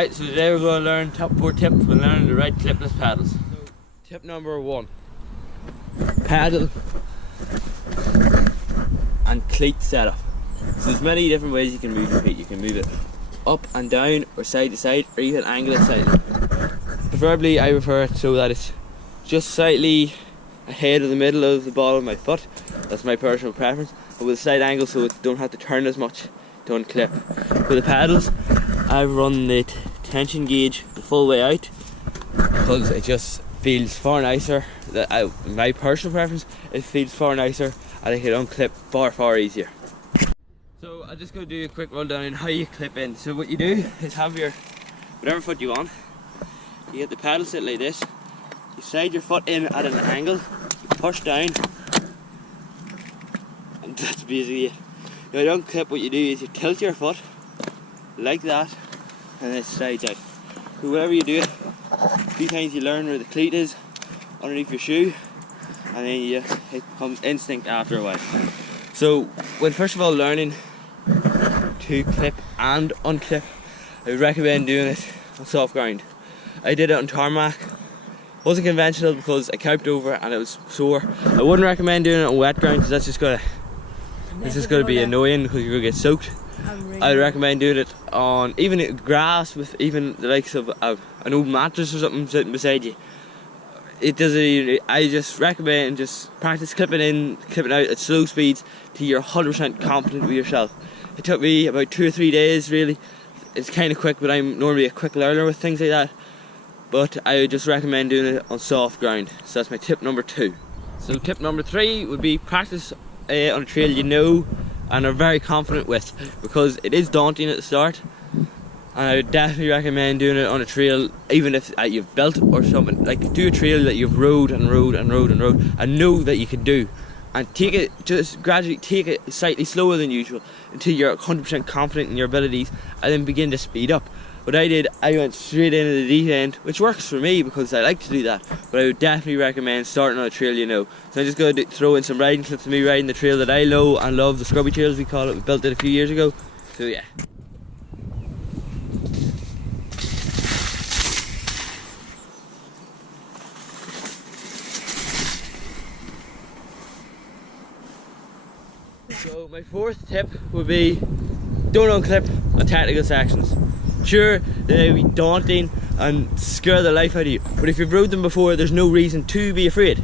Alright, so today we're going to learn top 4 tips for learning the right clipless pedals. So, tip number 1. Pedal and cleat setup. So there's many different ways you can move your feet. You can move it up and down or side to side, or even angle it slightly. Preferably I prefer it so that it's just slightly ahead of the middle of the ball of my foot. That's my personal preference. But with a slight angle so it don't have to turn as much to unclip. For the pedals, I've run the tension gauge the full way out because it just feels far nicer. My personal preference, it feels far nicer and I can unclip far easier. So I'm just going to do a quick rundown on how you clip in. So what you do is have your whatever foot you want. You get the pedal sit like this. You slide your foot in at an angle. You push down, and that's basically it. Now to unclip, what you do is you tilt your foot like that, and it slides out. So whatever you do, a few times you learn where the cleat is underneath your shoe, and then it becomes instinct after a while. So when first of all learning to clip and unclip, I would recommend doing it on soft ground. I did it on tarmac. Wasn't conventional because I carped over and it was sore. I wouldn't recommend doing it on wet ground because that's just gonna be annoying because you're gonna get soaked. I'd recommend doing it on even grass with even the likes of an old mattress or something sitting beside you. I just recommend just practice clipping out at slow speeds till you're 100% confident with yourself. It took me about 2 or 3 days really. It's kind of quick, but I'm normally a quick learner with things like that. But I would just recommend doing it on soft ground. So that's my tip number 2. So tip number 3 would be practice on a trail you know and are very confident with, because it is daunting at the start. And I would definitely recommend doing it on a trail, even if you've built or something. Like, do a trail that you've rode and know that you can do, and just gradually take it slightly slower than usual until you're 100% confident in your abilities, and then begin to speed up. What I did, I went straight into the deep end, which works for me because I like to do that, but I would definitely recommend starting on a trail you know. So I'm just going to throw in some riding clips of me riding the trail that I know and love, the scrubby trails we call it. We built it a few years ago, so yeah. So my 4th tip would be don't unclip on technical sections. Sure, they may be daunting and scare the life out of you, but if you've rode them before, there's no reason to be afraid.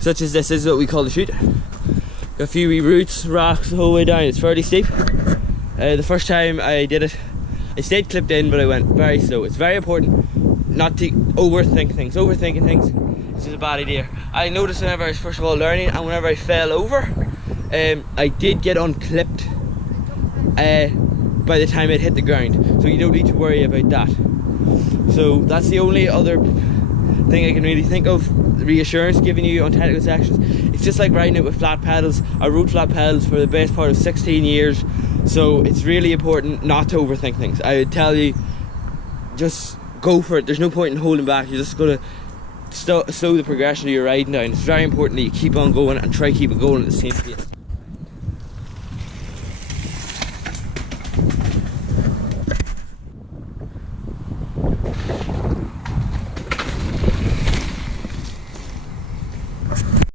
Such as this is what we call the chute. Got a few wee roots, rocks the whole way down. It's fairly steep. The first time I did it, I stayed clipped in, but I went very slow. It's very important not to overthink things. Overthinking things is just a bad idea. I noticed whenever I was first of all learning and whenever I fell over, I did get unclipped by the time it hit the ground, so you don't need to worry about that. So that's the only other thing I can really think of, reassurance giving you on technical sections. It's just like riding it with flat pedals. I rode flat pedals for the best part of 16 years, so it's really important not to overthink things. I would tell you, just go for it. There's no point in holding back. You're just going to slow the progression of your riding down. It's very important that you keep on going and try to keep it going at the same pace.